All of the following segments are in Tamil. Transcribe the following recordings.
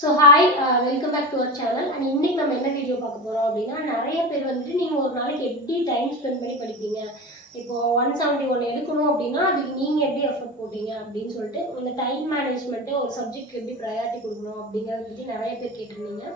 So hi welcome back to our channel. And இன்னைக்கு நம்ம என்ன வீடியோ பார்க்க போகிறோம் அப்படின்னா, நிறைய பேர் வந்துட்டு நீங்கள் ஒரு நாளைக்கு எப்படி டைம் ஸ்பெண்ட் பண்ணி படிப்பீங்க, இப்போது 171 எடுக்கணும் அப்படின்னா அதுக்கு நீங்கள் எப்படி எஃபர்ட் போட்டீங்க அப்படின்னு சொல்லிட்டு இந்த டைம் மேனேஜ்மெண்ட்டு ஒரு சப்ஜெக்ட் எப்படி ப்ரையாரிட்டி கொடுக்கணும் அப்படிங்கிறத பற்றி நிறைய பேர் கேட்டிருந்தீங்க.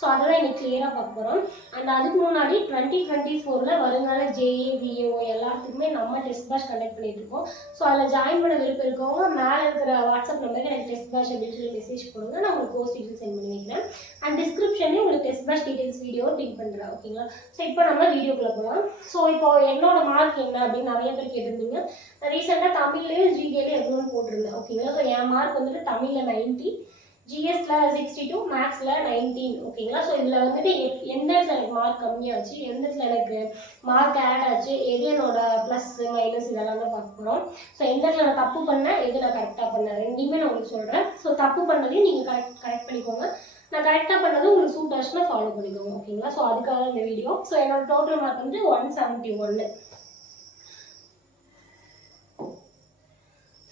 ஸோ அதெல்லாம் இன்னைக்கு கிளியராக பார்க்க போகிறோம். அண்ட் அதுக்கு முன்னாடி 2024 வருங்கால ஜேஏ விஏஓ எல்லாத்துக்குமே நம்ம டெஸ்ட் பேட்ச் கண்டக்ட் பண்ணிட்டு இருக்கோம். ஸோ அதில் ஜாயின் பண்ண விருப்பம் இருக்கவங்க மேலே இருக்கிற வாட்ஸ்அப் நம்பருக்கு எனக்கு டெஸ்ட் பேட்ச் அப்படின்னு சொல்லி மெசேஜ் போடுங்க. நான் உங்களுக்கு கோர்ஸ் டீட்டெயில் சென்ட் பண்ணி வைக்கிறேன். அண்ட் டிஸ்கிரிப்ஷன்லேயும் உங்களுக்கு டெஸ்ட் பேட்ச் டீட்டெயில்ஸ் வீடியோ பின் பண்ணுறேன். ஓகேங்களா? ஸோ இப்போ நம்ம வீடியோக்குள்ளே போகலாம். ஸோ இப்போ என்னோட மார்க் என்ன அப்படின்னு நிறைய பேர் கேட்டிருந்தீங்க. நான் ரீசெண்டாக தமிழ்லேயும் ஜிகேலையும் எவ்வளோன்னு போட்டிருந்தேன். ஓகேங்களா? ஸோ என் மார்க் வந்துட்டு தமிழில் 90, ஜிஎஸ்ல 62, மேக்ஸில் 19. ஓகேங்களா? ஸோ இதில் வந்துட்டு எந்த இடத்துல எனக்கு மார்க் கம்மியாச்சு, எந்த இடத்துல எனக்கு மார்க் ஆட் ஆச்சு, எது என்னோட ப்ளஸ் மைனஸ் இதெல்லாம் தான் பார்க்க போகிறோம். ஸோ எந்த இடத்துல நான் தப்பு பண்ணேன், எது நான் கரெக்டாக பண்ணேன், ரெண்டையுமே நான் உங்களுக்கு சொல்கிறேன். ஸோ தப்பு பண்ணதையும் நீங்கள் கரெக்ட் பண்ணிக்கோங்க. நான் கரெக்டாக பண்ணது உங்களுக்கு சூட் ஆச்சுன்னா ஃபாலோ பண்ணிக்கோங்க. ஓகேங்களா? ஸோ அதுக்காக இந்த வீடியோ. ஸோ என்னோட டோட்டல் மார்க் வந்து 171.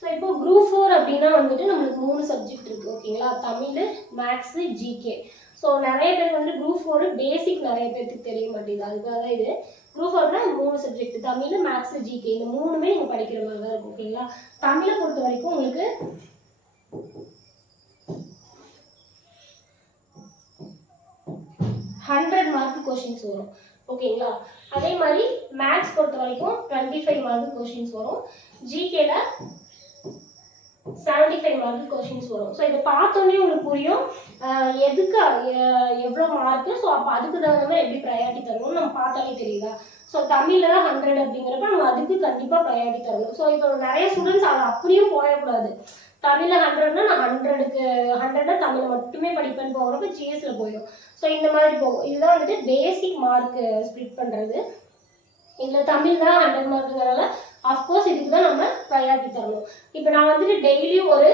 ஸோ இப்போ குரூப் 4 அப்படின்னா வந்துட்டு நம்மளுக்கு 3 சப்ஜெக்ட் இருக்குது. ஓகேங்களா? Tamil, maths, GK. ஸோ நிறைய பேர் வந்து குரூப் 4 பேசிக் நிறைய பேருக்கு தெரிய மாட்டேங்குது. அதுக்காக தான் இது குரூப் 4னா 3 சப்ஜெக்ட், தமிழ், மேக்ஸு, ஜிகே. இந்த 3மே நீங்கள் படிக்கிற மாதிரி தான் இருக்கும். ஓகேங்களா? தமிழை பொறுத்த வரைக்கும் உங்களுக்கு 100 மார்க் கொஷின்ஸ் வரும். ஓகேங்களா? அதே மாதிரி மேக்ஸ் பொறுத்த வரைக்கும் 25 மார்க் கொஷின்ஸ் வரும். ஜிகேல 75 மார்க் கொஷின்ஸ் வரும். ஸோ இதை பார்த்தோன்னே உங்களுக்கு புரியும் எதுக்கு எவ்வளோ மார்க்கு. ஸோ அப்போ அதுக்கு தகுந்த மாதிரி எப்படி ப்ரையாரிட்டி தரணும்னு நம்ம பார்த்தாலே தெரியுதா? ஸோ தமிழில் 100 அப்படிங்கிறப்ப நம்ம அதுக்கு கண்டிப்பாக ப்ரையாரிட்டி தரணும். ஸோ இப்போ நிறைய ஸ்டூடெண்ட்ஸ் அதை அப்படியும் போயிடக்கூடாது. தமிழில் 100னா நான் 100னா தமிழை மட்டுமே படிப்பேன்னு போகிறப்ப ஜிஎஸ்ல போயிடும். ஸோ இந்த மாதிரி போகும். இதுதான் வந்துட்டு பேசிக் மார்க்கு ஸ்ப்ளிட் பண்ணுறது. இதில் தமிழ் தான் 100 மார்க்குங்கிறனால அஃப்கோர்ஸ் இதுக்கு தான் நம்ம ப்ரையாரிட்டி தரணும். இப்போ நான் வந்துட்டு டெய்லியும் ஒரு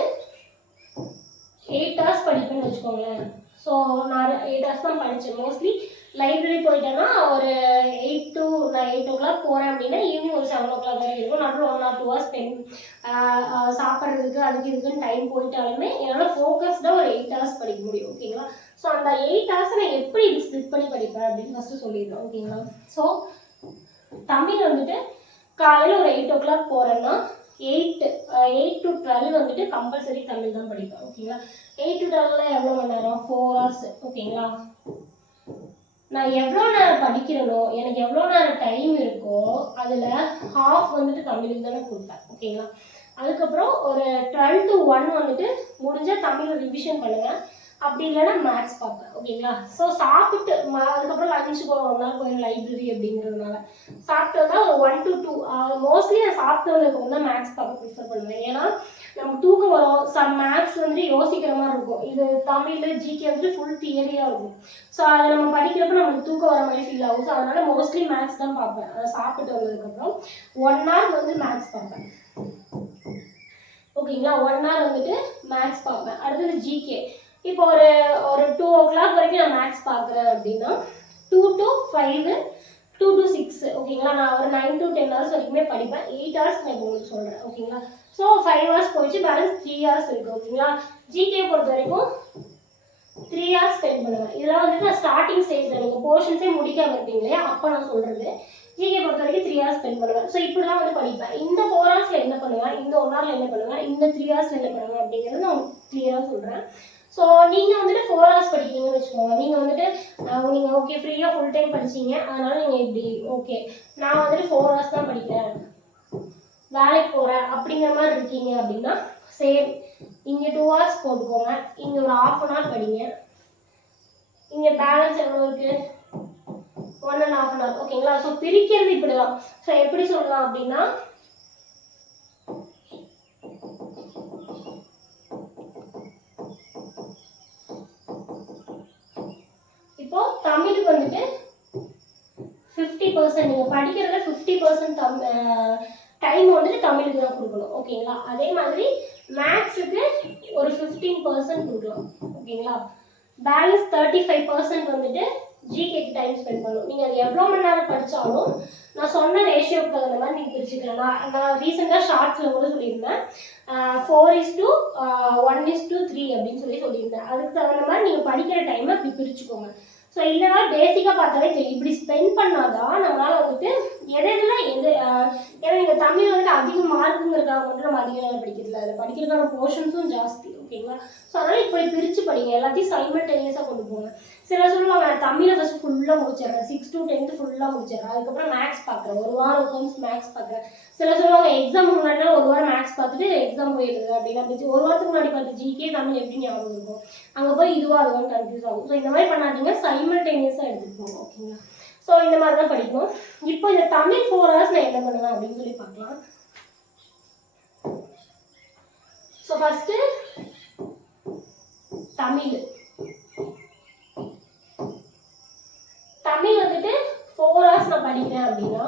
8 hours படிப்பேன்னு வச்சுக்கோங்களேன். ஸோ நான் 8 hours தான் படித்தேன். மோஸ்ட்லி லைப்ரரி போயிட்டேன்னா ஒரு 8 o'clock போகிறேன் அப்படின்னா ஈவினிங் ஒரு 7 o'clock வரைக்கும் இருக்கும். நடுவில் 1 or 2 hours சாப்பிட்றதுக்கு அதுக்கு இதுக்குன்னு டைம் போயிட்டாலுமே என்னால் ஃபோக்கஸ்டாக ஒரு 8 hours படிக்க முடியும். ஓகேங்களா? ஸோ அந்த 8 hours நான் எப்படி இது ஸ்ப்ளிட் பண்ணி படிப்பேன் அப்படின்னு ஃபஸ்ட்டு சொல்லிடுறேன். ஓகேங்களா? ஸோ தமிழ் வந்துட்டு காலையில் ஒரு 8 o'clock போகிறேன்னா 8 to 12 வந்துட்டு கம்பல்சரி தமிழ் தான் படிப்பேன். ஓகேங்களா? 8 to 12 எவ்வளோ மணி நேரம்? 4 hours. ஓகேங்களா? நான் எவ்வளோ நேரம் படிக்கிறேனோ, எனக்கு எவ்வளோ நேரம் டைம் இருக்கோ அதில் ஹாஃப் வந்துட்டு தமிழுக்கு தானே கொடுப்பேன். ஓகேங்களா? அதுக்கப்புறம் ஒரு 12 to 1 வந்துட்டு முடிஞ்சால் தமிழ் ரிவிஷன் பண்ணுவேன். அப்படி இல்லைன்னா மேக்ஸ் பார்ப்பேன். ஓகேங்களா? ஸோ சாப்பிட்டு அதுக்கப்புறம் லஞ்சுக்கு ஒரு நாள் போய் லைப்ரரி அப்படிங்கிறதுனால சாப்பிட்டு வந்தால் ஒரு 1 to 2 மோஸ்ட்லி நான் சாப்பிட்டு வந்ததுக்கு தான் மேக்ஸ் பார்க்க ப்ரிஃபர் பண்ணுவேன். ஏன்னா நமக்கு தூக்கம் வரும். சம் மேக்ஸ் வந்துட்டு யோசிக்கிற மாதிரி இருக்கும். இது தமிழ் ஜிகே வந்துட்டு ஃபுல் தியரியாக இருக்கும். ஸோ அதை நம்ம படிக்கிறப்ப நமக்கு தூக்கம் வர மாதிரி ஃபீல் ஆகும். ஸோ அதனால் மோஸ்ட்லி மேக்ஸ் தான் பார்ப்பேன். அதை சாப்பிட்டு வந்ததுக்கப்புறம் 1 hour வந்து மேக்ஸ் பார்ப்பேன். ஓகேங்களா? 1 hour வந்துட்டு மேக்ஸ் பார்ப்பேன். அடுத்தது ஜிகே. இப்போ ஒரு 2 o'clock வரைக்கும் நான் மேக்ஸ் பார்க்குறேன் அப்படின்னா 2 to 5, 2 to 6. ஓகேங்களா? நான் ஒரு 9 to 10 hours வரைக்குமே படிப்பேன். 8 hours நான் இப்போ உங்களுக்கு சொல்கிறேன். ஓகேங்களா? ஸோ 5 hours போயிடுச்சு, பேலன்ஸ் 3 hours இருக்குது. ஓகேங்களா? ஜிகே பொறுத்த வரைக்கும் 3 hours ஸ்பெண்ட் பண்ணுவேன். இதெல்லாம் வந்துட்டு நான் ஸ்டார்டிங் ஸ்டேஜில் நீங்கள் போர்ஷன்ஸே முடிக்காம இருப்பீங்க இல்லையா, அப்போ நான் சொல்கிறது. ஜிகே பொறுத்த வரைக்கும் 3 hours ஸ்பெண்ட் பண்ணுவேன். ஸோ இப்படி தான் வந்து படிப்பேன். இந்த 4 hours என்ன பண்ணுவேன், இந்த 1 hour என்ன பண்ணுவேன், இந்த 3 hours என்ன பண்ணுவேன் அப்படிங்கிறது நான் கிளியராக சொல்கிறேன். ஸோ நீங்கள் வந்துட்டு 4 hours படிக்கிறீங்கன்னு வச்சுக்கோங்க. நீங்கள் வந்துட்டு நீங்கள் ஓகே ஃப்ரீயாக ஃபுல் டைம் படிச்சிங்க, அதனால் நீங்கள் இப்படி ஓகே நான் வந்துட்டு 4 hours தான் படிக்கிறேன், வேலைக்கு போகிறேன் அப்படிங்கிற மாதிரி இருக்கீங்க அப்படின்னா சேம் இங்கே 2 hours போட்டுக்கோங்க. இங்கே ஒரு 1/2 hour படிங்க. இங்கே பேலன்ஸ் எவ்வளோ இருக்குது? 1.5 hour. ஓகேங்களா? ஸோ பிரிக்கிறது இப்படி தான். ஸோ எப்படி சொல்லலாம் அப்படின்னா இப்போ தமிழுக்கு வந்துட்டு 50% நீங்கள் படிக்கிறதுல 50% டைம் வந்துட்டு தமிழுக்கு தான் கொடுக்கணும். ஓகேங்களா? அதே மாதிரி மேக்ஸுக்கு ஒரு 15% கொடுக்கலாம். ஓகேங்களா? பேலன்ஸ் 35% வந்துட்டு ஜிகேக்கு டைம் ஸ்பெண்ட் பண்ணணும். நீங்கள் அது எவ்வளோ மணி நேரம் படித்தாலும் நான் சொன்ன ரேஷியோக்கு தகுந்த மாதிரி நீங்கள் பிரிச்சுக்கலாம். நான் ரீசெண்டாக ஷார்ட்ஸில் கூட சொல்லியிருந்தேன் 4:1:3 அப்படின்னு சொல்லியிருந்தேன். அதுக்கு தகுந்த மாதிரி நீங்கள் படிக்கிற டைமை அப்படி பிரிச்சுக்கோங்க. ஸோ இல்லைனா பேசிக்காக பார்த்தாலே தெரியும், இப்படி ஸ்பெண்ட் பண்ணாதான் நம்மளால் வந்துட்டு எதெல்லாம் ஏன்னா நீங்கள் தமிழ் வந்துட்டு அதிக மார்க்குங்கிறதுக்காக மட்டும் நம்ம அதிக நேரம் படிக்கிறதில்ல, அதில் படிக்கிறதுக்கான போர்ஷன்ஸும் ஜாஸ்தி. ஓகேங்களா? ஸோ அதனால் இப்படி பிரித்து படிங்க, எல்லாத்தையும் சைமல்டேனியஸாக கொண்டு போங்க. சில சொல்லுவாங்க நான் தமிழை ஃபஸ்ட்டு ஃபுல்லாக முடிச்சிடுறேன், 6 to 10 ஃபுல்லாக முடிச்சிடுறேன், அதுக்கப்புறம் மேக்ஸ் பார்க்குறேன், ஒரு வாரம் உட்காந்து மேக்ஸ் பார்க்குறேன். சில சொல்லுவாங்க எக்ஸாம் முன்னாடி ஒரு வாரம் மேக்ஸ் பார்த்துட்டு எக்ஸாம் போயிடுது அப்படின்னா, ஒரு வாரத்துக்கு முன்னாடி பார்த்து ஜிகே தமிழ் எப்படி ஞாபகம் இருக்கும், அங்கே போய் அதுவான்னு கன்ஃபியூஸ் ஆகும். ஸோ இந்த மாதிரி பண்ணாதீங்க, சைமல்டேனியஸாக எடுத்துகிட்டு போங்க. ஓகேங்களா? ஸோ இந்த மாதிரி தான் படிக்கணும். இப்போ இந்த தமிழ் 4 hours நான் என்ன பண்ணுவேன் அப்படின்னு சொல்லி பார்க்கலாம். ஸோ ஃபஸ்ட்டு தமிழ் வந்துட்டு 4 hours நான் படிக்கிறேன் அப்படின்னா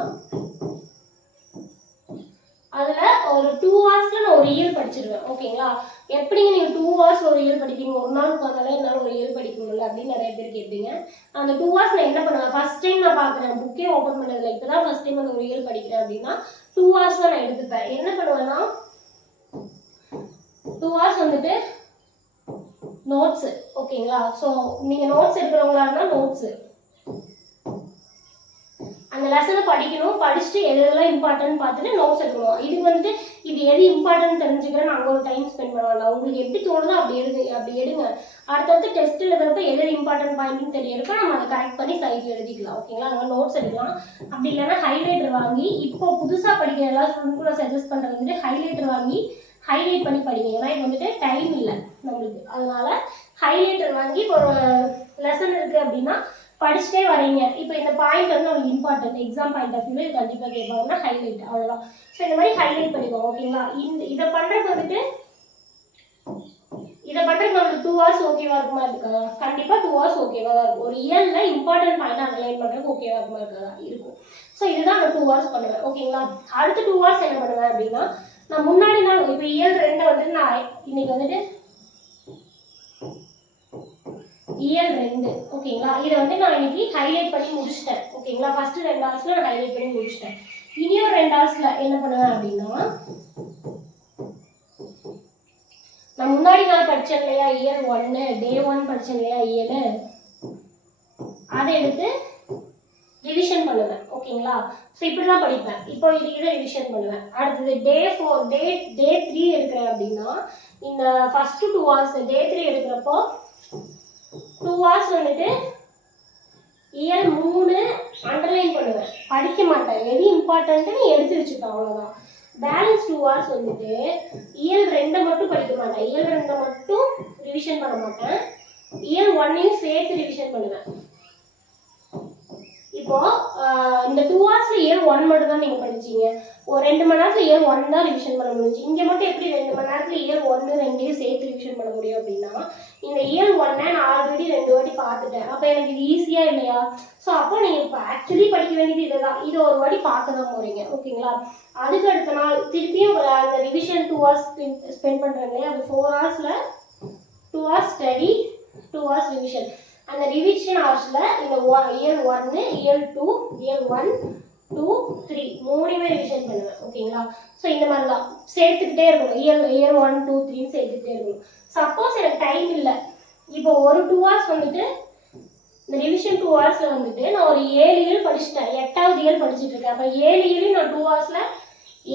அதில் ஒரு 2 hours நான் ஒரு இயல் படிச்சிருவேன். ஓகேங்களா? எப்படிங்க நீங்கள் 2 hours ஒரு இயல் படிப்பீங்க, ஒரு நாள் உட்காந்தாலே என்னால் ஒரு இயல் படிக்க முடியல அப்படின்னு நிறைய பேர் கேட்பீங்க. அந்த 2 hours நான் என்ன பண்ணுவேன், ஃபர்ஸ்ட் டைம் நான் பார்க்குறேன், புக்கே ஓப்பன் பண்ணதில்லை, இப்போ தான் ஃபர்ஸ்ட் டைம் அந்த ஒரு இயல் படிக்கிறேன் அப்படின்னா 2 hours தான் நான் எடுத்துப்பேன். என்ன பண்ணுவேன்னா 2 hours வந்துட்டு நோட்ஸு. ஓகேங்களா? ஸோ நீங்கள் நோட்ஸ் எடுக்கிறவங்களா இருந்தால் நோட்ஸு அந்த லெசனை படிக்கணும், படிச்சுட்டு எதெல்லாம் இம்பார்ட்டன்ட் பார்த்துட்டு நோட்ஸ் எடுக்கணும். இதுக்கு வந்துட்டு இது எது இம்பார்ட்டன்ட் தெரிஞ்சுக்கிறேன் நாங்கள் ஒரு டைம் ஸ்பெண்ட் பண்ணுவோம். உங்களுக்கு எப்படி தோணுதோ அப்படி எடுங்க. அடுத்தடுத்து டெஸ்ட் எழுதுறப்ப எது இம்பார்ட்டன்ட் பாயிண்ட்னு தெரியறப்ப நம்ம அதை கரெக்ட் பண்ணி சைடில் எழுதிக்கலாம். ஓகேங்களா? நம்ம நோட்ஸ் எடுக்கலாம். அப்படி இல்லைன்னா ஹைலைட்டர் வாங்கி, இப்போ புதுசாக படிக்கிற எல்லா ஸ்டூடெண்ட்க்கும் நான் சஜஸ்ட் பண்ணுறது வந்துட்டு ஹைலைட்டர் வாங்கி ஹைலைட் பண்ணி படிங்க. ஏன்னா இப்போ வந்துட்டு டைம் இல்லை நம்மளுக்கு, அதனால ஹைலைட்டர் வாங்கி இப்போ ஒரு லெசன் இருக்குது அப்படின்னா படிச்சுட்டே வரீங்க. இப்போ இந்த பாயிண்ட் வந்து உங்களுக்கு இம்பார்ட்டன்ட், எக்ஸாம் பாயிண்ட் ஆஃப் வியூவில் கண்டிப்பாக கேட்பாங்கன்னா ஹைலைட், அவ்வளோதான். ஸோ இந்த மாதிரி ஹைலைட் பண்ணிக்கோங்க. ஓகேங்களா? இதை பண்ணுறதுக்கு வந்துட்டு நம்மளுக்கு 2 hours ஓகேவா இருக்குமா இருக்காதா? கண்டிப்பாக 2 hours ஓகேவா தான் இருக்கும். ஒரு இயரில் இம்பார்ட்டன்ட் பாயிண்ட் அனலைன் பண்ணுறதுக்கு ஓகேவா இருக்குமா இருக்காதா? இருக்கும். ஸோ இதுதான் நான் 2 hours பண்ணுவேன். ஓகேங்களா? அடுத்த 2 hours என்ன பண்ணுவேன் அப்படின்னா, நான் முன்னாடி நாள் இப்போ இயல் 2 வந்துட்டு நான் இன்னைக்கு வந்துட்டு இயல் 2 ஓகேங்களா, இதை வந்து நான் இன்னைக்கு ஹைலைட் பண்ணி முடிச்சிட்டேன். ஓகேங்களா? ஃபர்ஸ்ட் 2 hours நான் ஹைலைட் பண்ணி முடிச்சிட்டேன். இனியும் 2 hours என்ன பண்ணுவேன் அப்படின்னா, நான் முன்னாடி நாள் படித்தேன் இல்லையா இயல் 1 day 1 படித்தேன் இல்லையா இயல், அதை எடுத்து ரிவிஷன் பண்ணுவேன். ஓகேங்களா? ஸோ இப்படி தான் படிப்பேன். இப்போ இதை ரிவிஷன் பண்ணுவேன். அடுத்தது day 3 எடுக்கிறேன் அப்படின்னா, இந்த ஃபர்ஸ்ட் 2 hours day 3 எடுக்கிறப்போ 2 hours வந்துட்டு இயல் 3 அண்டர்லைன் பண்ணுவேன், படிக்க மாட்டேன், எது இம்பார்ட்டன்ட்னு எடுத்து வச்சுப்பேன், அவ்வளோதான். பேலன்ஸ் 2 hours வந்துட்டு இயல் 2 மட்டும் படிக்க மாட்டேன், இயல் 2 மட்டும் ரிவிஷன் பண்ண மாட்டேன், இயல் 1 சேர்த்து ரிவிஷன் பண்ணுவேன். இப்போ இந்த 2 hours இயல் 1 மட்டும் தான் நீங்கள் படிச்சீங்க, ஒரு 2 மணி நேரத்தில் இயல் 1 தான் ரிவிஷன் பண்ண முடிஞ்சு. இங்கே மட்டும் எப்படி 2 மணி நேரத்தில் இயல் 1 2 சேர்த்து ரிவிஷன் பண்ண முடியும் அப்படின்னா, இந்த இயல் 1 நான் ஆல்ரெடி 2 வாட்டி பார்த்துட்டேன், அப்போ எனக்கு இது ஈஸியாக இல்லையா? ஸோ அப்போ நீங்கள் இப்போ ஆக்சுவலி படிக்க வேண்டியது இதை தான், இதை ஒரு வாட்டி பார்க்க தான் போகிறீங்க. ஓகேங்களா? அதுக்கு அடுத்த நாள் திருப்பியும் அந்த ரிவிஷன் 2 hours ஸ்பெண்ட் பண்ணுறேன் இல்லையா, அது 4 hours 2 hours study 2 hours revision. அந்த ரிவிஷன் ஹவர்ஸில் இந்த இயல் 1 இயல் 2 இயல் 1 2 3 மூணுமே ரிவிஷன் பண்ணுவேன். ஓகேங்களா? ஸோ இந்த மாதிரி தான் சேர்த்துக்கிட்டே இருக்கணும், இயல் 1 2 3 சேர்த்துக்கிட்டே இருக்கணும். சப்போஸ் எனக்கு டைம் இல்லை, இப்போ ஒரு 2 hours வந்துட்டு இந்த ரிவிஷன் 2 hours வந்துட்டு நான் ஒரு 7 இயல் படிச்சுட்டேன், 8வது இயல் படிச்சுட்டு இருக்கேன். அப்போ 7 இயல் நான் 2 hours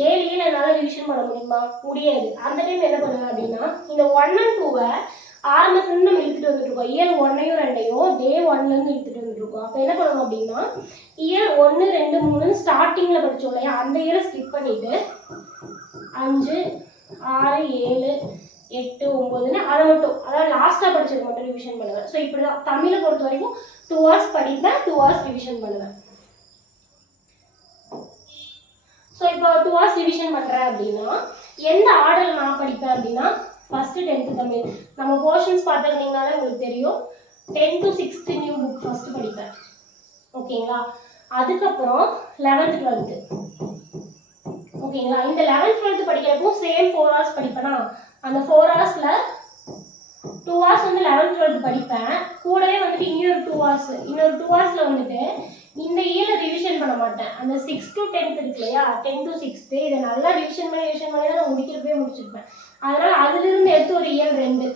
7 இயல் என்னால் ரிவிஷன் பண்ண முடியுமா? முடியாது. அந்த டைம் என்ன பண்ணுவேன் அப்படின்னா, இந்த 1 and 2 ஆரம்பத்துலேருந்து நம்ம இழுத்துட்டு வந்துட்டுருக்கோம், இயல் 1 2 day 1 இழுத்துட்டு வந்துட்டுருக்கோம். அப்போ என்ன பண்ணுவோம் அப்படின்னா, இயல் 1 2 3 ஸ்டார்டிங்கில் படித்தோம் இல்லையா, அந்த இயரை ஸ்கிப் பண்ணிவிட்டு 5 6 7 8 9 அதை மட்டும், அதாவது லாஸ்ட்டாக படித்தது மட்டும் ரிவிஷன் பண்ணுவேன். ஸோ இப்படி தான் தமிழை பொறுத்த வரைக்கும் 2 hours படிப்பேன், 2 hours ரிவிஷன் பண்ணுவேன். ஸோ இப்போ 2 hours ரிவிஷன் பண்ணுறேன் அப்படின்னா எந்த ஆர்டரில் நான் படிப்பேன் அப்படின்னா, ஃபஸ்ட்டு 10th தமிழ் நம்ம போர்ஷன்ஸ் பார்த்துருந்தீங்கனாலே உங்களுக்கு தெரியும், 10 to 6th new book first படிப்பேன். ஓகேங்களா? அதுக்கப்புறம் 11th 12th. ஓகேங்களா? இந்த 11th 12th படிக்கிறப்போ சேம் 4 hours படிப்பேனா, அந்த 4 hours 2 hours வந்து 11th 12th படிப்பேன். கூடவே வந்துட்டு இன்னொரு 2 ஹவர்ஸில் வந்துட்டு இந்த இயரை ரிவிஷன் பண்ண மாட்டேன். அந்த 6 to 10th இருக்கு இல்லையா, 10 to 6th இதை நல்லா ரிவிஷன் பண்ணி தான் நான் முடிச்சிருப்பேன். அதனால் அதுலேருந்து எடுத்து ஒரு இயர் 2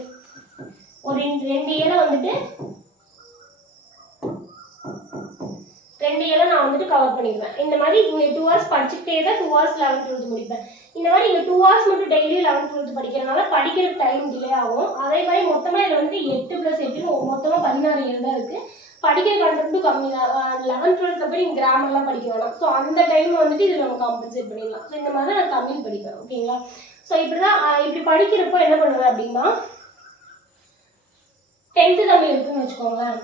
இயரை வந்துட்டு 2 இயரை நான் வந்துட்டு கவர் பண்ணிடுவேன். இந்த மாதிரி இங்கே 2 hours படிச்சுக்கிட்டே தான் 2 hours 11th 12th முடிப்பேன். இந்த மாதிரி இங்கே 2 hours மட்டும் டெய்லி 11th 12th படிக்கிறதுனால படிக்கிற டைம் டிலே ஆகும். அதே மாதிரி மொத்தமாக இதில் வந்து 8 + 8 மொத்தமாக 16 இயர் தான் இருக்குது. படிக்கிற கண்டென்ட்டும் கம்மி தான். 11th 12th அப்போ நீங்கள் கிராமர்லாம் படிக்க வேணாம். ஸோ அந்த டைம் வந்துட்டு இதில் நம்ம காம்பன்சேட் பண்ணிடலாம். ஸோ இந்த மாதிரி தான் நான் தமிழ் படிப்பேன். ஓகேங்களா? ஸோ இப்படி படிக்கிறப்போ என்ன பண்ணுவேன் அப்படின்னா 10th தமிழ் இருக்குன்னு வச்சுக்கோங்களேன்.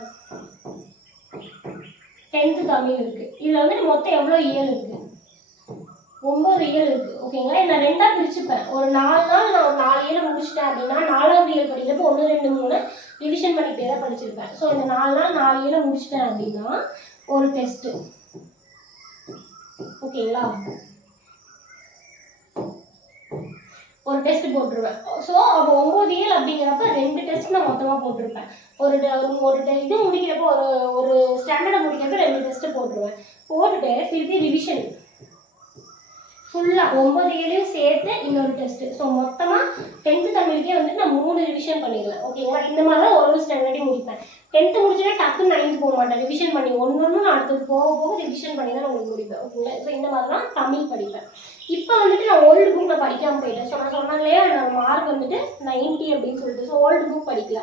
10th தமிழ் இருக்குது. இதில் வந்துட்டு மொத்தம் எவ்வளோ இயர் இருக்குது? 9 இயர் இருக்குது. ஓகேங்களா? நான் 2ஆக பிரிச்சுப்பேன். ஒரு 4 நாள் நான் ஒரு 4 இயரை முடிச்சிட்டேன் அப்படின்னா 4வது இயர் படிக்கிறப்போ 1 2 3 ரிவிஷன் பண்ணிக்கிட்டே தான் படிச்சிருப்பேன். ஸோ இந்த 4 நாள் 4 இயரை முடிச்சிட்டேன் அப்படின்னா ஒரு டெஸ்ட்டு. ஓகேங்களா? ஒரு டெஸ்ட் போட்டுருவேன். ஸோ அப்போ 9 இயர் அப்படிங்கிறப்ப 2 டெஸ்ட் நான் மொத்தமாக போட்டிருப்பேன். ஒரு இது முடிக்கிறப்போ ஒரு ஸ்டாண்டர்டை முடிக்கிறப்ப 2 டெஸ்ட்டு போட்டுருவேன். போட்டுட்டு திருப்பி ரிவிஷன் ஃபுல்லாக 9 இயரையும் சேர்த்து இன்னொரு டெஸ்ட்டு. ஸோ மொத்தமாக 10th தமிழுக்கே வந்துட்டு நான் 3 ரிவிஷன் பண்ணிடுவேன். ஓகேங்களா? இந்த மாதிரி தான் ஒரு ஸ்டாண்டர்டையும் முடிப்பேன். 10th முடிச்சுன்னா டக்குன்னு 9th போக மாட்டேன். ரிவிஷன் பண்ணி ஒன்று நான் அடுத்தது போக ரிவிஷன் பண்ணி தான் நான் உங்களுக்கு முடிப்பேன். ஓகேங்களா? ஸோ இந்த மாதிரி தான் தமிழ் படிப்பேன். இப்போ வந்துட்டு நான் ஓல்டு புக் நான் படிக்காமல் போயிட்டேன். ஸோ நான் சொன்னேன் இல்லையா, நான் மார்க் வந்துட்டு 90 அப்படின்னு சொல்லிட்டு. ஸோ ஓல்டு புக் படிக்கல.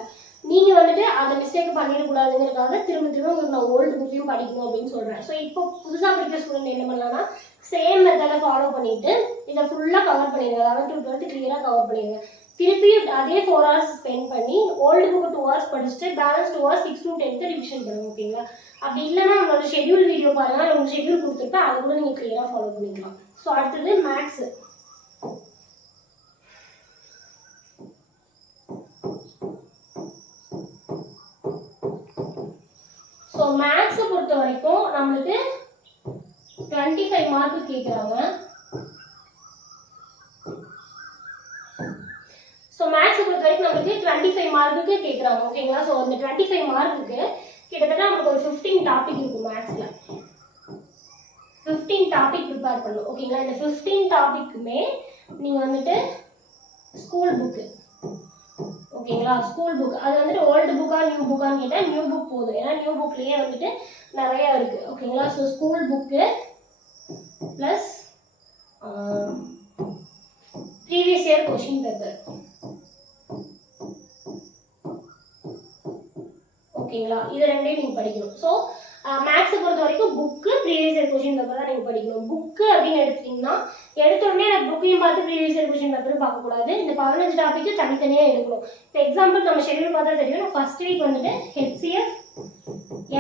நீங்கள் வந்துட்டு அந்த மிஸ்டேக் பண்ணிடக்கூடாதுங்கிறதுக்காக திரும்ப நான் ஓல்டு புக்கையும் படிக்கணும் அப்படின்னு சொல்கிறேன். ஸோ இப்போ புதுசாக படிக்கிற ஸ்டூடெண்ட் என்ன பண்ணலாம்னா சேம் மெத்தடை ஃபாலோ பண்ணிவிட்டு இதை ஃபுல்லாக கவர் பண்ணிடுங்க. 11th to 12th கிளியராக கவர் பண்ணிடுங்க. திருப்பி அதே 4 hours ஸ்பெண்ட் பண்ணி ஓல்டு புக்கு 2 hours படிச்சுட்டு balance 2 hours 6 to 10th revision பண்ணுங்க. ஓகேங்களா? அப்படி இல்லைன்னா உங்களோட ஷெட்யூல் வீடியோ பாருங்கள். உங்களுக்கு ஷெட்யூல் கொடுத்துருப்பேன். அதை கூட நீங்கள் கிளியராக ஃபாலோ பண்ணிக்கலாம். ஸோ அடுத்தது மேக்ஸு. ஸோ மேக்ஸை பொறுத்த வரைக்கும் நம்மளுக்கு 25 மார்க்கு கேட்குறாங்க. ஸோ மேக்ஸை பொறுத்த வரைக்கும் நம்மளுக்கு 25 மார்க்குக்கு கேட்குறாங்க. ஓகேங்களா? ஸோ அந்த 25 மார்க்குக்கு கிட்டத்தட்ட நம்மளுக்கு ஒரு 15 டாபிக் இருக்கும். மேக்ஸில் 15 டாபிக் ப்ரிப்பேர் பண்ணணும். ஓகேங்களா? இந்த 15 டாபிக்குமே நீங்கள் வந்துட்டு ஸ்கூல் புக்கு. ஓகேங்களா? ஸ்கூல் புக் அது வந்துட்டு ஓல்டு புக்கா நியூ புக்கான்னு கேட்டால் நியூ புக் போதும். ஏன்னா நியூ புக்லேயே வந்துட்டு நிறையா இருக்குது. ஓகேங்களா? So school book plus previous year question paper. ஓகேங்களா? இது ரெண்டையும் நீங்கள் படிக்கணும். ஸோ மேக்ஸை பொறுத்த வரைக்கும் book previous year question paper தான் நீங்கள் படிக்கணும். புக்கு அப்படின்னு எடுத்துட்டிங்கன்னா எடுத்த உடனே எனக்கு புக்கையும் பார்த்து ப்ரீவியஸ் இயர் கொஷின் பேப்பரும் பார்க்கக்கூடாது. இந்த 15 டாப்பிக்கு தனித்தனியாக எடுக்கணும். இப்போ எக்ஸாம்பிள் நம்ம ஷெட்யூல் பார்த்தா தெரியும். நான் ஃபர்ஸ்ட் வீக் வந்துட்டு HCF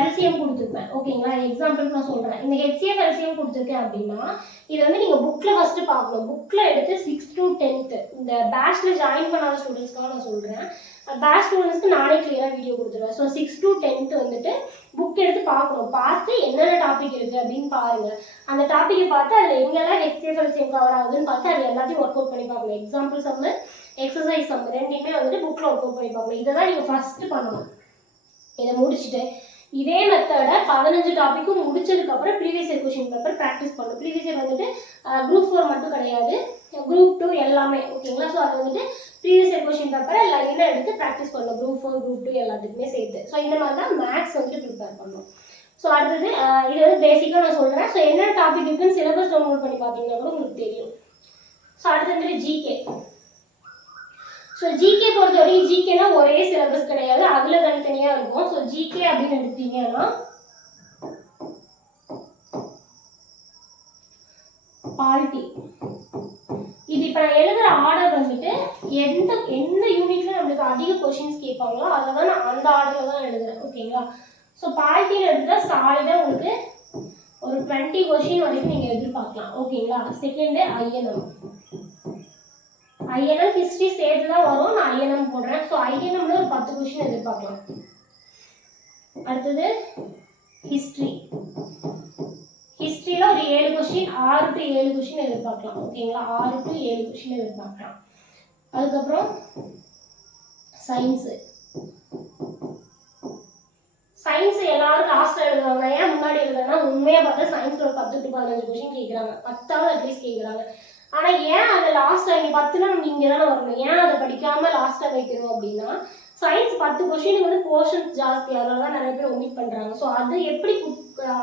LCM கொடுத்துருப்பேன். ஓகேங்களா? எக்ஸாம்பிளுக்கு நான் சொல்கிறேன். இந்த HCF LCM கொடுத்துருக்கேன் அப்படின்னா இதை வந்து நீங்கள் புக்கில் ஃபஸ்ட்டு பார்க்கணும். புக்கில் எடுத்து 6 to 10th இந்த பேட்சில் ஜாயின் பண்ணாத ஸ்டூடெண்ட்ஸ்க்காக நான் சொல்கிறேன். பேட்ச் ஸ்டூடெண்ட்ஸ்க்கு நானே கிளியராக வீடியோ கொடுத்துருவேன். ஸோ 6 to 10th வந்துட்டு புக் எடுத்து பார்க்கணும். பார்த்து என்னென்ன டாபிக் இருக்குது அப்படின்னு பாருங்கள். அந்த டாப்பிக்கை பார்த்து அதில் எங்கெல்லாம் HCF LCM கவர் ஆகுதுன்னு பார்த்து அது எல்லாத்தையும் ஒர்க் அவுட் பண்ணி பார்க்கணும். எக்ஸாம்பிள் சம்மு, எக்ஸசைஸ் சம்மு ரெண்டையுமே வந்துட்டு புக்கில் ஒர்க் அவுட் பண்ணி பார்க்கணும். இதை தான் நீங்கள் ஃபஸ்ட்டு பண்ணணும். இதை முடிச்சுட்டு இதே மெத்தடை 15 டாப்பிக்கும் முடிச்சதுக்கப்புறம் previous year question paper practice பண்ணணும். ப்ரீவியஸ் இயர் வந்துட்டு குரூப் 4 மட்டும் கிடையாது, குரூப் 2 எல்லாமே. ஓகேங்களா? ஸோ அது வந்துட்டு ப்ரீவியஸ் இயர் கொஷின் பேப்பரை லைனாக எடுத்து ப்ராக்டிஸ் பண்ணணும். குரூப் 4 குரூப் 2 எல்லாத்துக்குமே சேர்த்து. ஸோ இந்த மாதிரி தான் மேக்ஸ் வந்துட்டு ப்ரிப்பேர் பண்ணணும். ஸோ அடுத்தது இது வந்து பேசிக்காக நான் சொல்கிறேன். ஸோ என்ன டாபிக் இருக்குன்னு சிலபஸ் டவுன்லோட் பண்ணி பார்த்தீங்கன்னா கூட உங்களுக்கு தெரியும். ஸோ அடுத்து வந்துட்டு ஜிகே. ஸோ ஜிகே பொறுத்த வரைக்கும் ஜிகேனா ஒரே சிலபஸ் கிடையாது, அதில் தனித்தனியாக இருக்கும். ஸோ ஜிகே அப்படின்னு எடுத்தீங்கன்னா பாலிட்டி. இது இப்போ நான் எழுதுகிற ஆர்டர் வந்துட்டு எந்த யூனிட்ல நம்மளுக்கு அதிக கொஷின்ஸ் கேட்பாங்களோ அதை தான் நான் அந்த ஆர்டரில் தான் எழுதுறேன். ஓகேங்களா? ஸோ பாலிட்டியில் எடுத்தால் சாலிடாக உங்களுக்கு ஒரு 20 கொஷின் வரைக்கும் நீங்கள் எதிர்பார்க்கலாம். ஓகேங்களா? செகண்டு ஐஎன்எம் ஹிஸ்ட்ரி சேர்த்து தான் வரும். நான் ஐஎன்எம் போடுறேன். ஸோ ஐஎன்எம்ல ஒரு 10 கொஷின் எதிர்பார்க்கலாம். அடுத்தது ஹிஸ்ட்ரியில் ஒரு 7 கொஷின் 6 to 7 கொஷின் எதிர்பார்க்கலாம். ஓகேங்களா? 6 to 7 கொஷின் எதிர்பார்க்கலாம். அதுக்கப்புறம் சயின்ஸு சயின்ஸ் எல்லாரும் லாஸ்ட்ல எழுதுவாங்க. ஏன் முன்னாடி எழுதுனா உண்மையா பார்த்தா சயின்ஸ்ல ஒரு 10 to 15 கொஸ்டின் கேட்குறாங்க, 10ஆவது அட்லீஸ்ட் கேட்குறாங்க. ஆனா ஏன் அதை லாஸ்ட்ல நீங்க 10னா நம்ம இங்கே தானே வரணும், ஏன் அதை படிக்காம லாஸ்ட்ல வைக்கணும் அப்படின்னா சயின்ஸ் 10 கொஸ்டின் வந்து போர்ஷன்ஸ் ஜாஸ்தி, அதனால தான் நிறைய பேர் ஒமிட் பண்றாங்க. ஸோ அது எப்படி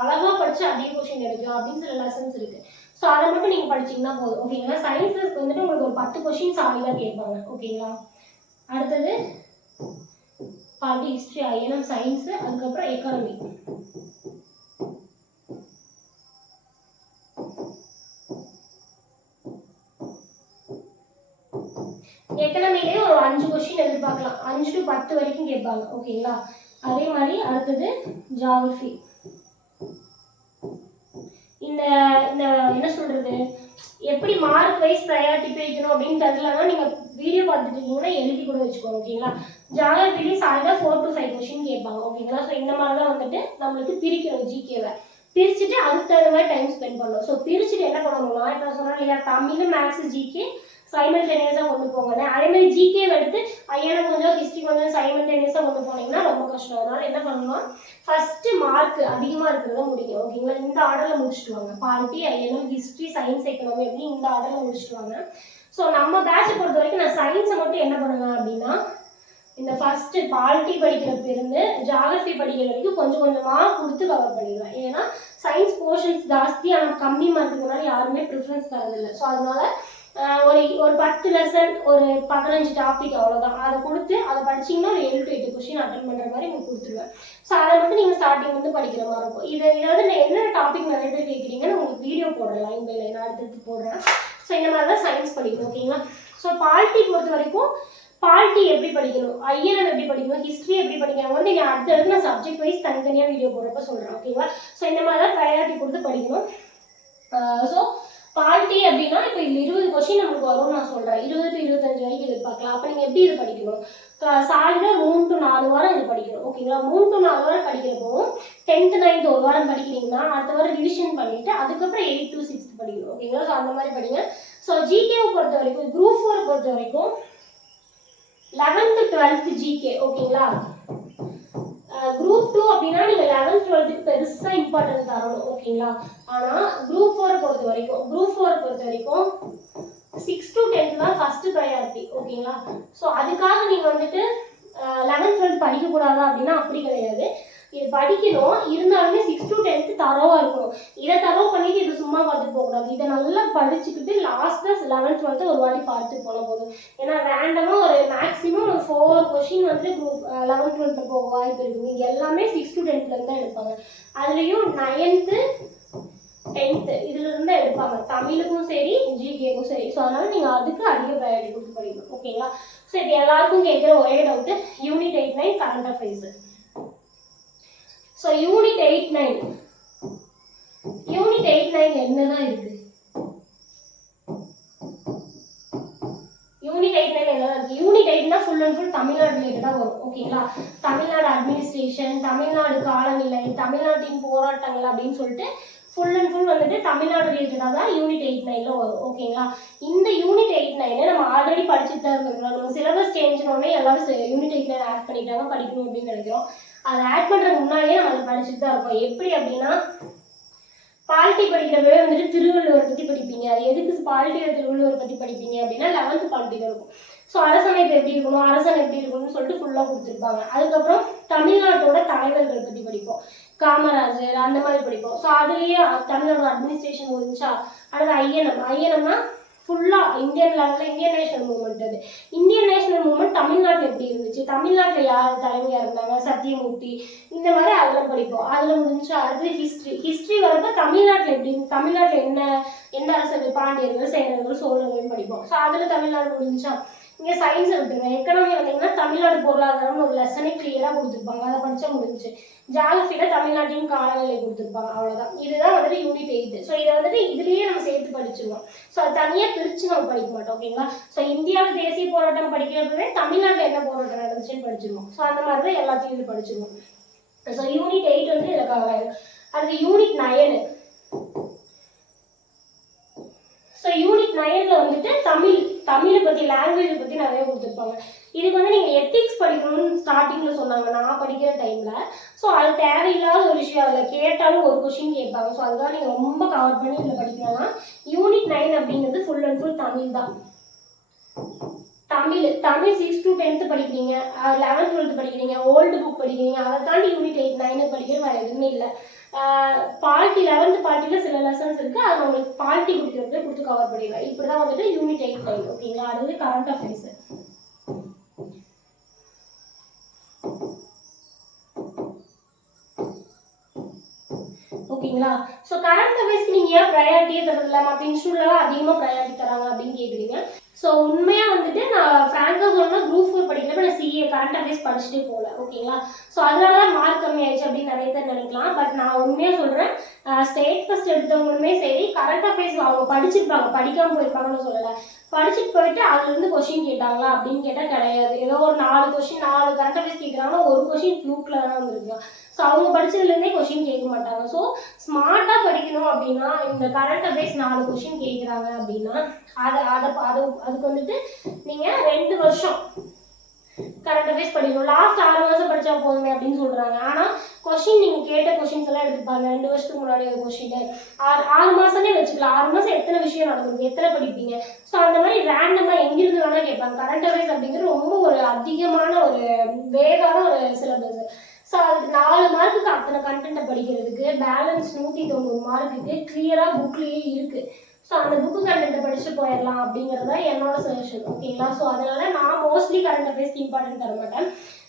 அழகா படிச்சு அதிக கொஸ்டின் எடுக்கலாம் அப்படின்னு சில லெசன்ஸ் இருக்கு. ஸோ அதை மட்டும் நீங்க படிச்சீங்கன்னா போதும். ஓகேங்களா? சயின்ஸுக்கு வந்துட்டு உங்களுக்கு ஒரு 10 கொஸ்டின் சாலிடா கேட்பாங்க. ஓகேங்களா? அடுத்தது பாலிட்டி, ஹிஸ்ட்ரி, ஐஎன்எம், சயின்ஸ், அதுக்கப்புறம் எக்கானமி. எக்கனாமிலே ஒரு 5 கொஸ்டின் எதிர்பார்க்கலாம், 5 to 10 வரைக்கும் கேட்பாங்க. ஓகேங்களா? அதே மாதிரி அடுத்தது ஜியாகிரபி. இந்த இந்த என்ன சொல்றது, எப்படி மார்க் வைஸ் ப்ரையாரிட்டி பிரிக்கணும் அப்படின்னு தெரியலன்னா நீங்க வீடியோ பார்த்துட்டு இருக்கீங்கன்னா எழுதி கூட வச்சுக்கோங்க. ஓகேங்களா? ஜியாகிரபிலேயே சாலிடா 4 to 5 கொஸ்டின் கேட்பாங்க. ஓகேங்களா? ஸோ இந்த மாதிரி தான் வந்துட்டு நம்மளுக்கு பிரிக்கணும். ஜிகேவை பிரிச்சுட்டு அதுக்கு தகுந்த மாதிரி டைம் ஸ்பெண்ட் பண்ணணும். ஸோ பிரிச்சுட்டு என்ன பண்ணணும்னா, இப்போ சொன்னோம் இல்லையா, தமிழ், மேக்ஸ், ஜிகே சைமல்டேனியஸாக கொண்டு போங்க. அதே மாதிரி ஜிகே எடுத்து ஐஎன்எம் கொஞ்சம், ஹிஸ்ட்ரி கொஞ்சம் சைமல்டேனியஸாக கொண்டு போனீங்கன்னா ரொம்ப கஷ்டம். அதனால என்ன பண்ணணும்னா ஃபர்ஸ்ட் மார்க் அதிகமாக இருக்கிறத முடியும். ஓகேங்களா? இந்த ஆர்டரில் முடிச்சுட்டு வாங்க. Polity, INM, history, science, economy அப்படின்னு இந்த ஆர்டரில் முடிச்சுட்டு வாங்க. ஸோ நம்ம பேட்சை பொறுத்த வரைக்கும் நான் சயின்ஸை மட்டும் என்ன பண்ணுவேன் அப்படின்னா, இந்த ஃபர்ஸ்ட் பாலிட்டி படிக்கிறதுல இருந்து ஜியாகிரபி படிக்கிற வரைக்கும் கொஞ்சம் கொஞ்சமாக கொடுத்து கவர் பண்ணிடுவேன். ஏன்னா சயின்ஸ் போர்ஷன்ஸ் ஜாஸ்தி, ஆனால் கம்மி மார்க்குனால யாருமே ப்ரிஃபரன்ஸ் தரதில்லை. ஸோ அதனால ஒரு 10 லெசன், ஒரு 15 டாபிக் அவ்வளோதான், அதை கொடுத்து அதை படிச்சிங்கன்னா ஒரு 7 to 8 கொஸ்டின் அட்டன் பண்ணுற மாதிரி உங்களுக்கு கொடுத்துருவேன். ஸோ அதை மட்டும் நீங்கள் ஸ்டார்டிங் வந்து படிக்கிற மாதிரி இருக்கும். இதை வந்து நான் என்ன டாபிக் நிறைய பேர் கேட்குறீங்கன்னு உங்களுக்கு வீடியோ போடுறேன், லைன் பை லைன் அடுத்தடுத்து போடுறேன். ஸோ இந்த மாதிரி தான் சயின்ஸ் படிக்கணும். ஓகேங்களா? ஸோ பாலிட்டி பொறுத்த வரைக்கும் பாலிட்டி எப்படி படிக்கணும், ஐஎன்எம் எப்படி படிக்கணும், ஹிஸ்ட்ரி எப்படி படிக்கணும் வந்து நீங்கள் அடுத்தடுத்து நான் சப்ஜெக்ட் வைஸ் தனித்தனியாக வீடியோ போடுறப்ப சொல்கிறேன். ஓகேங்களா? ஸோ இந்த மாதிரி தான் ப்ரையாரிட்டி கொடுத்து படிக்கணும். ஸோ பாலிட்டி அப்படின்னா இப்போ இதில் 20 கொஸ்டின் நம்மளுக்கு வரும்னு நான் சொல்கிறேன். 20 to 25 வரைக்கும் எதிர்பார்க்கலாம். அப்போ நீங்கள் எப்படி இது படிக்கணும், சாலிடாக 3 to 4 வாரம் இது படிக்கணும். ஓகேங்களா? 3 to 4 வாரம் படிக்கிறப்போ 10th 9th ஒரு வாரம் படிக்கிறீங்கன்னா அடுத்த வாரம் ரிவிஷன் பண்ணிவிட்டு அதுக்கப்புறம் 8th to 6th படிக்கணும். ஓகேங்களா? ஸோ அந்த மாதிரி படிங்க. ஸோ ஜிகேவை பொறுத்த வரைக்கும், குரூப் 4 பொறுத்த வரைக்கும் 11th 12th ஜிகே. ஓகேங்களா? குரூப் 2 அப்படின்னா நீங்கள் 11th 12th பெருசாக இம்பார்ட்டன்ட் தரணும். ஓகேங்களா? ஆனால் குரூப் 4 பொறுத்த வரைக்கும் 6 to 10th தான் ஃபர்ஸ்ட் ப்ரையாரிட்டி. ஓகேங்களா? ஸோ அதுக்காக நீங்கள் வந்துட்டு 11th 12th படிக்கக்கூடாதா அப்படின்னா அப்படி கிடையாது, இது படிக்கணும். இருந்தாலுமே 6 to 10th தரவாக இருக்கணும். இதை தரவு பண்ணிட்டு இது சும்மா பார்த்துட்டு போகக்கூடாது. இதை நல்லா படிச்சுக்கிட்டு லாஸ்ட்டாக 11th 12th ஒரு வாட்டி பார்த்து போன போதும். ஏன்னா ரேண்டமாக ஒரு மேக்ஸிமம் ஒரு 4 கொஸ்டின் வந்து குரூப் 11th 12th போக வாய்ப்பு இருக்குது. இது எல்லாமே 6 to 10th தான் எடுப்பாங்க. அதுலேயும் 9th 10th இதுல இருந்து எடுப்பாங்க, தமிழுக்கும் சரி ஜிகேக்கும் சரி. ஸோ அதனால நீங்கள் அதுக்கு அதிக ப்ரையாரிட்டி கொடுத்து படிக்கணும். ஓகேங்களா? ஸோ இப்போ எல்லாருக்கும் கேட்குற ஒரே doubt, unit 8, 9 current affairs. So unit 8, 9 என்னதான் இருக்கு? யூனிட் 8, 9 என்னதான் இருக்கு? யூனிட் 8னா ஃபுல் அண்ட் ஃபுல் தமிழ்நாடு ரிலேட்டடாக வரும். ஓகேங்களா? தமிழ்நாடு அட்மினிஸ்ட்ரேஷன், தமிழ்நாடு காலநிலை, தமிழ்நாட்டின் போராட்டங்கள் அப்படின்னு சொல்லிட்டு ஃபுல் அண்ட் ஃபுல் வந்துட்டு தமிழ்நாடு ரிலேட்டடாக தான் யூனிட் 8, 9 வரும். ஓகேங்களா? இந்த யூனிட் 8, 9 நம்ம ஆல்ரெடி படிச்சுட்டு தான் இருந்திருக்கிறோம். நம்ம சிலபஸ் சேஞ்ச்னோடனே எல்லாரும் யூனிட் 8, 9 ஆட் பண்ணிட்டாங்க படிக்கணும் அப்படின்னு நினைக்கிறோம். அதை ஆட் பண்ணுறதுக்கு முன்னாடியே நம்ம அதை படிச்சுட்டு தான் இருக்கோம். எப்படி அப்படின்னா, பாலிட்டி படிக்கிறப்பவே வந்துட்டு திருவள்ளுவர் பற்றி படிப்பீங்க. அது எதுக்கு பாலிட்டியில் திருவள்ளுவர் பற்றி படிப்பீங்க அப்படின்னா 11th பாலிட்டியில் இருக்கும். ஸோ அரசமைப்பு எப்படி இருக்கணும், அரசன் எப்படி இருக்கணும்னு சொல்லிட்டு ஃபுல்லாக கொடுத்துருப்பாங்க. அதுக்கப்புறம் தமிழ்நாட்டோட தலைவர்கள் பற்றி படிப்போம், காமராஜர் அந்த மாதிரி படிப்போம். ஸோ அதுலேயே தமிழ்நாடு அட்மினிஸ்ட்ரேஷன் முடிஞ்சா அடுத்து ஐஎன்எம்னா ஃபுல்லாக இந்தியன் லெவலில் இந்தியன் நேஷனல் மூவ்மெண்ட். அது இந்தியன் நேஷனல் மூவ்மெண்ட் தமிழ்நாட்டில் எப்படி இருந்துச்சு, தமிழ்நாட்டில் யார் தலைமையாக இருந்தாங்க, சத்தியமூர்த்தி, இந்த மாதிரி அதெல்லாம் படிப்போம். அதில் முடிஞ்சு அடுத்து ஹிஸ்ட்ரி வரப்போ தமிழ்நாட்டில் எப்படி இருந்துச்சு, தமிழ்நாட்டில் என்ன அரசர்கள், பாண்டியர்கள், சேரர்கள், சோழர்கள் படிப்போம். ஸோ அதில் தமிழ்நாடு முடிஞ்சா. இங்கே சயின்ஸை விட்டுருங்க. எக்கனாமி வந்தீங்கன்னா தமிழ்நாடு பொருளாதாரம்னு ஒரு லெசனே கிளியராக கொடுத்துருப்பாங்க, அதை படித்தா முடிஞ்சிச்சு. ஜியாகிரபியில் தமிழ்நாட்டின் காலநிலை கொடுத்துருப்பாங்க, அவ்வளோதான். இதுதான் வந்துட்டு யூனிட் 8. ஸோ இதை வந்துட்டு இதுலேயே நம்ம சேர்த்து படிச்சிருவோம். ஸோ அது தனியாக பிரித்து நம்ம படிக்க மாட்டோம். ஓகேங்களா? ஸோ இந்தியாவில் தேசிய போராட்டம் படிக்கிறப்பவே தமிழ்நாட்டில் என்ன போராட்டம் நடந்துச்சுன்னு படிச்சிருவோம். ஸோ அந்த மாதிரி தான் எல்லாத்தையும் இது படிச்சிருவோம். ஸோ யூனிட் 8 வந்து இதில் கவர் ஆகிடும். அடுத்து யூனிட் 9. ஸோ யூனிட் 9ல் வந்துட்டு தமிழை பற்றி லாங்குவேஜை பற்றி நிறைய கொடுத்துருப்பாங்க. இதுக்கு வந்து நீங்கள் எத்திக்ஸ் படிக்கணும்னு ஸ்டார்டிங்கில் சொன்னாங்க நான் படிக்கிற டைமில். ஸோ அது தேவையில்லாத ஒரு விஷயம், அதில் கேட்டாலும் ஒரு கொஷின் கேட்பாங்க. ஸோ அதுதான் நீங்கள் ரொம்ப கவர் பண்ணி இதில் படிக்கலாம். யூனிட் 9 அப்படிங்கிறது ஃபுல் அண்ட் ஃபுல் தமிழ் தான். தமிழ் 6 to 10th படிக்கிறீங்க, 11th 12th படிக்கிறீங்க, ஓல்டு புக் படிக்கிறீங்க, அதை தாண்டி யூனிட் 8 9 படிக்கிறது வேறு எதுவுமே இல்லை. பாலிட்டி 11th பாலிட்டியில் சில லெசன்ஸ் இருக்குது, அது உங்களுக்கு பாலிட்டி கொடுத்து கவர் பண்ணிடுவேன். இப்படி தான் வந்துட்டு யூனிட் 8 9. ஓகேங்களா? அது கரண்ட் அஃபேர்ஸ். ஓகேங்களா? ஸோ கரண்ட் அஃபேர்ஸ்க்கு நீங்கள் ஏன் ப்ரையாரிட்டியே தரதில்ல, மற்ற இன்ஸ்டியூட்லாம் அதிகமாக ப்ரையாரிட்டி தராங்க அப்படின்னு கேட்குறீங்க. ஸோ உண்மையாக வந்துட்டு நான் ஃப்ராங்காக சொல்லணும்னா குரூப் 4 படிக்கிறப்ப நான் சிஏ கரண்ட் அஃபேர்ஸ் படிச்சுட்டே போகல. ஓகேங்களா? ஸோ அதனால தான் மார்க் கம்மியாயிடுச்சு அப்படின்னு நிறைய பேர் நினைக்கலாம். பட் நான் உண்மையாக சொல்கிறேன், ஸ்டேட் ஃபஸ்ட் எடுத்தவங்களுமே சரி கரண்ட் அஃபேர்ஸ் அவங்க படிச்சிருப்பாங்க, படிக்காமல் போயிருப்பாங்கன்னு சொல்லலை. படிச்சுட்டு போயிட்டு அதுலேருந்து கொஷின் கேட்டாங்களா அப்படின்னு கேட்டால் கிடையாது. ஏதோ ஒரு 4 கொஷின் 4 கரண்ட் அஃபேர்ஸ் கேட்குறாங்கன்னா ஒரு கொஷின் ஃப்ளூக்கில் தான் வந்துருக்கலாம். ஸோ அவங்க படிச்சதுலேருந்தே கொஷின் கேட்க மாட்டாங்க. ஸோ ஸ்மார்ட்டாக படிக்கணும் அப்படின்னா இந்த கரண்ட் அஃபேர்ஸ் 4 கொஷின் கேட்குறாங்க அப்படின்னா அதுக்கு வந்துட்டு நீங்கள் 2 வருஷம் கரண்ட் அஃபேர்ஸ் படிக்கணும். லாஸ்ட் 6 மாதம் படித்தா போதுமே அப்படின்னு சொல்கிறாங்க. ஆனால் கொஷின் நீங்கள் கேட்ட கொஷின்ஸ் எல்லாம் எடுத்துப்பாங்க. 2 வருஷத்துக்கு முன்னாடி ஒரு கொஷின் 6 மாதமே வச்சுக்கலாம். 6 மாதம் எத்தனை விஷயம் நடந்திருக்கு, எத்தனை படிப்பீங்க. ஸோ அந்த மாதிரி ரேண்டமாக எங்கிருந்து வேணால் கேட்பாங்க. கரண்ட் அஃபேர்ஸ் அப்படிங்கிறது ரொம்ப ஒரு அதிகமான ஒரு வேகான ஒரு சிலபஸ். ஸோ அதுக்கு 4 மார்க்குக்கு அத்தனை கண்டென்ட்டை படிக்கிறதுக்கு பேலன்ஸ் 190 மார்க்குக்கு கிளியராக புக்லேயே இருக்குது. ஸோ அந்த புக்கு கண்டென்ட்டை படிச்சுட்டு போயிடலாம் அப்படிங்கிறது தான் என்னோட சஜஷன். ஓகேங்களா? ஸோ அதனால் நான் மோஸ்ட்லி கரண்ட் அஃபேர்ஸ்க்கு இம்பார்ட்டன்ட் தர மாட்டேன்.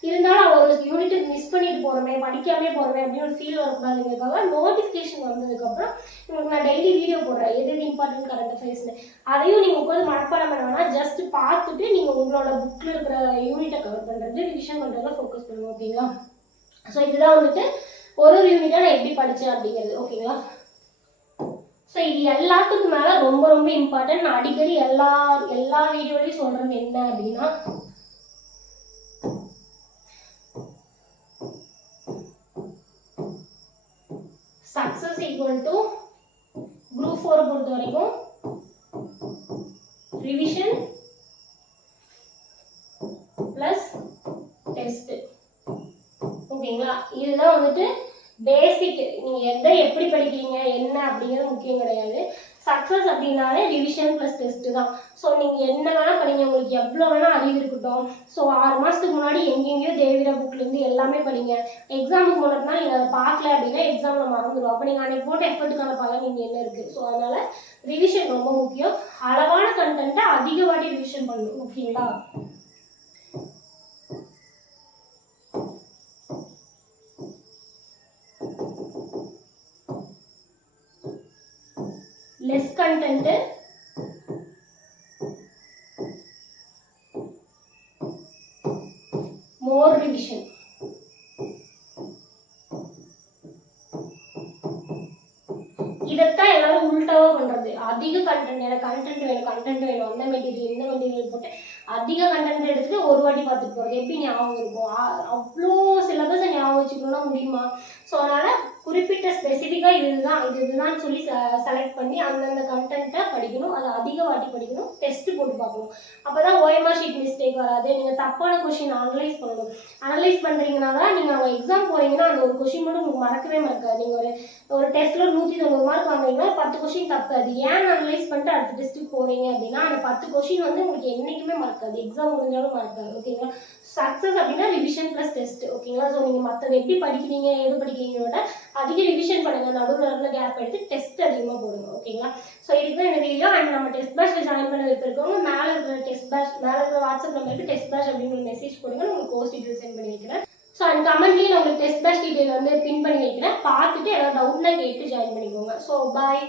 இருந்தாலும் ஒரு யூனிட்டுக்கு மிஸ் பண்ணிட்டு போகிறோமே, படிக்காமே போகிறோமே அப்படின்னு ஒரு ஃபீல் வரக்கூடாதுங்கிறதுக்காக நோட்டிஃபிகேஷன் வந்ததுக்கப்புறம் உங்களுக்கு நான் டெய்லி வீடியோ போடுறேன் எது இம்பார்ட்டன்ட் கரண்ட் அஃபேர்ஸ்னு. அதையும் நீங்கள் உட்காந்து மனப்பாடம் பண்ண வேணாம், ஜஸ்ட் பார்த்துட்டு நீங்கள் உங்களோட புக்கில் இருக்கிற யூனிட்டை கவர் பண்ணுறது, ரிவிஷன் பண்ணுறதுல ஃபோக்கஸ் பண்ணுங்க. ஓகேங்களா? ஸோ இதுதான் வந்துட்டு ஒரு யூனிட்டாக நான் எப்படி படித்தேன் அப்படிங்கிறது. ஓகேங்களா? ஸோ இது எல்லாத்துக்கும் மேலே ரொம்ப ரொம்ப இம்பார்ட்டன்ட். நான் அடிக்கடி எல்லா வீடியோலையும் சொல்கிறது என்ன அப்படின்னா, சக்ஸஸ் ஈக்குவல் டு குரூப் 4 பொறுத்த வரைக்கும் ரிவிஷன் ப்ளஸ் டெஸ்ட். ஓகேங்களா? இதுதான் வந்துட்டு பேசிக். நீங்கள் எதை எப்படி படிக்கிறீங்க என்ன அப்படிங்கிறது முக்கியம் கிடையாது. சக்ஸஸ் அப்படின்னாலே ரிவிஷன் ப்ளஸ் டெஸ்ட்டு தான். ஸோ நீங்கள் என்ன வேணால் படிங்க, உங்களுக்கு எவ்வளோ வேணால் அறிவு இருக்கட்டும். ஸோ 6 மாதத்துக்கு முன்னாடி எங்கெங்கேயோ தேவிரா புக்லேருந்து எல்லாமே படிங்க. எக்ஸாமுக்கு முன்னாடினா நீங்கள் அதை பார்க்கல அப்படின்னா எக்ஸாமில் மறந்துடும். அப்போ நீங்கள் அன்றைக்கி போட்ட எஃபர்ட்டுக்கான பலன் நீங்கள் என்ன இருக்குது. ஸோ அதனால் ரிவிஷன் ரொம்ப முக்கியம். அளவான கண்டென்ட்டை அதிக வாட்டி ரிவிஷன் பண்ணணும். ஓகேங்களா? less content, more revision. இதைத்தான் எல்லாரும் உள்டாவாக பண்ணுறது. அதிக கண்டென்ட், எனக்கு கண்டென்ட் வேணும் அந்த மெட்டீரியல் இந்த மெட்டீரியல் போட்டு அதிக கண்டென்ட் எடுத்துட்டு ஒரு வாட்டி பார்த்துட்டு போகிறது எப்படி ஞாபகம் இருக்கும்? அவ்வளோ சிலபஸை ஞாபகம் வச்சுக்கணும்னா முடியுமா? ஸோ அதனால் குறிப்பிட்ட ஸ்பெசிஃபிக்காக இதுதான் சொல்லி செலக்ட் பண்ணி அந்தந்த கண்டென்ட்டை படிக்கணும். அதை அதிக வாட்டி படிக்கணும். டெஸ்ட்டு போட்டு பார்க்கணும். அப்போ தான் ஓஎம்ஆர் ஷீட் மிஸ்டேக் வராது. நீங்கள் தப்பான கொஷின் அனலைஸ் பண்ணணும். அனலைஸ் பண்ணுறீங்கன்னா தான் நீங்கள் அவங்க எக்ஸாம் போகிறீங்கன்னா அந்த ஒரு கொஷின் மட்டும் உங்களுக்கு மறக்கவே மறக்காது. நீங்கள் ஒரு டெஸ்ட்டில் 190 மார்க் வாங்குறீங்கன்னா 10 கொஷின் தப்பு. அது ஏன் அனலைஸ் பண்ணிட்டு அடுத்த டெஸ்ட்டுக்கு போகிறீங்க அப்படின்னா அந்த 10 கொஷின் வந்து உங்களுக்கு என்றைக்குமே மறக்காது, எக்ஸாம் முடிஞ்சாலும் மறக்காது. ஓகேங்களா? சக்ஸஸ் அப்படின்னா ரிவிஷன் ப்ளஸ் டெஸ்ட். ஓகேங்களா? ஸோ நீங்கள் மற்றது எப்படி படிக்கிறீங்க எது படிக்கிறீங்களோட அதிக ரிவிஷன் பண்ணுங்கள். நடுவில் கேப் எடுத்து டெஸ்ட் அதிகமாக போடுங்க. ஓகேங்களா? ஸோ இதுக்கு தான் இந்த வீடியோ. அண்ட் நம்ம டெஸ்ட் பேட்ச்சில் ஜாயின் பண்ண இருக்கவங்க மேலே இருக்கிற டெஸ்ட் பேட்ச் மேலே இருக்கிற வாட்ஸ்அப் நம்பருக்கு டெஸ்ட் பேட்ச் அப்படின்னு மெசேஜ் கொடுங்க. உங்களுக்கு கோர்ஸ் டீட்டெயில் சென்ட் பண்ணி வைக்கிறேன். ஸோ அண்ட் கமெண்ட்லேயும் நான் உங்களுக்கு டெஸ்ட் பேட்ச் டீட்டெயில் வந்து பின் பண்ணி வைக்கிறேன். பார்த்துட்டு ஏதாவது டவுட்னா கேட்டு ஜாயின் பண்ணிக்கோங்க. So bye.